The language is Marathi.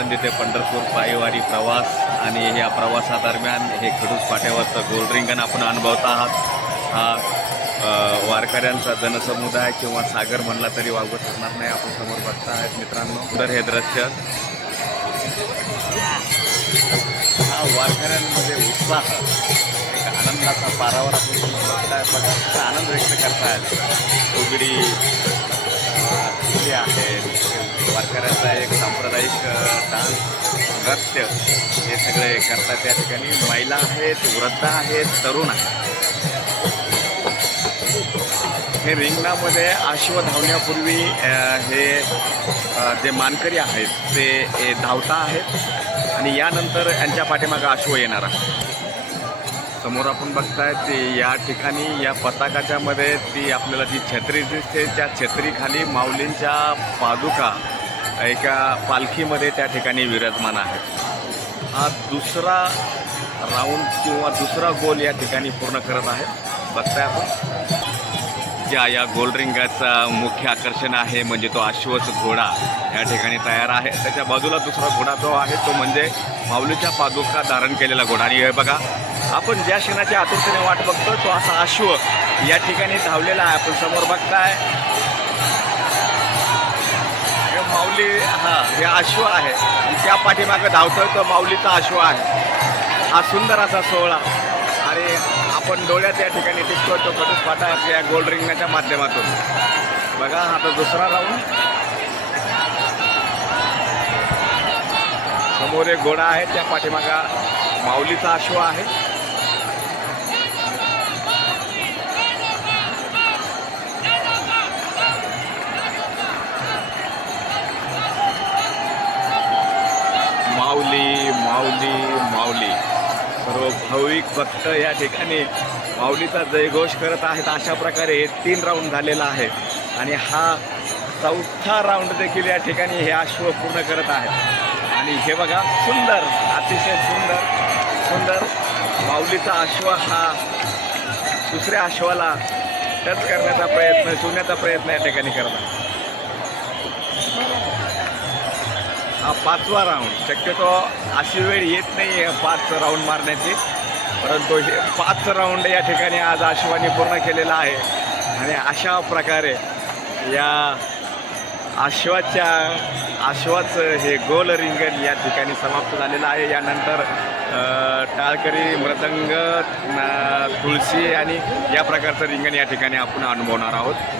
आळंदी ते पंढरपूर पायीवारी प्रवास आणि या प्रवासादरम्यान हे खडूस फाट्यावरचं गोल रिंगण आपण अनुभवत आहात. हा वारकऱ्यांचा जनसमुदाय किंवा सागर म्हणला तरी वागवत असणार नाही. आपण समोर बघता आहेत मित्रांनो, तर हे दृश्य हा वारकऱ्यांमध्ये उत्साह, एक आनंदाचा पारावर आपण समोर बघताय. बघा कसा आनंद व्यक्त करतायत. उघडी आहेत, वारकऱ्यांचा एक सांप्रदायिक डान्स, नृत्य हे सगळे करतात त्या ठिकाणी. महिला आहेत, वृद्ध आहेत, तरुण आहेत. हे रिंगणामध्ये अश्व धावण्यापूर्वी हे जे मानकरी आहेत ते धावता आहेत आणि यानंतर यांच्या पाठीमागं अश्व येणार आहे. समोर आपण बघताय ते या ठिकाणी या पताकाच्या मध्ये ती आपल्याला जी छत्री दिसते, त्या छत्रीखाली माऊलींच्या पादुका एका पालखीमध्ये त्या ठिकाणी विराजमान आहेत. हा दुसरा राऊंड किंवा दुसरा गोल या ठिकाणी पूर्ण करत आहे. बघताय आपण ज्या या गोल रिंगाचा मुख्य आकर्षण आहे म्हणजे तो अश्वच घोडा या ठिकाणी तयार आहे. त्याच्या बाजूला दुसरा घोडा जो आहे तो म्हणजे माऊलीच्या पादुका धारण केलेला घोडा. आणि हे बघा आपण ज्या क्षणाची आतुरतेने वाट बघतो तो असा अश्व या ठिकाणी धावलेला आहे. आपण समोर बघताय हे माऊली, हे अश्व आहे आणि त्या पाठीमागं धावतोय तो माऊलीचा अश्व आहे. हा सुंदर असा सोहळा आणि आपण डोळ्यात या ठिकाणी टिकतो तो खडूस फाटा या गोल रिंगणाच्या माध्यमातून. बघा आता दुसरा राऊंड. समोर एक घोडा आहे, त्या पाठीमागा माऊलीचा अश्व आहे. माऊली माऊली माऊली, सर्व भाविक भक्त या ठिकाणी माऊलीचा जयघोष करत आहेत. अशा प्रकारे 3 राऊंड झालेला आहे आणि हा 4था राऊंड देखील या ठिकाणी हे अश्व पूर्ण करत आहेत. आणि हे बघा सुंदर, अतिशय सुंदर सुंदर माऊलीचा अश्व हा दुसऱ्या अश्वाला टच करण्याचा प्रयत्न, छुण्याचा प्रयत्न या ठिकाणी करत आहे. हा 5वा राऊंड. शक्यतो अशी वेळ येत नाही 5 राऊंड मारण्याची, परंतु हे 5 राऊंड या ठिकाणी आज अश्वाने पूर्ण केलेला आहे. आणि अशा प्रकारे या अश्वाचं हे गोल रिंगण या ठिकाणी समाप्त झालेलं आहे. यानंतर टाळकरी, मृदंग, तुळशी आणि या प्रकारचं रिंगण या ठिकाणी आपण अनुभवणार आहोत.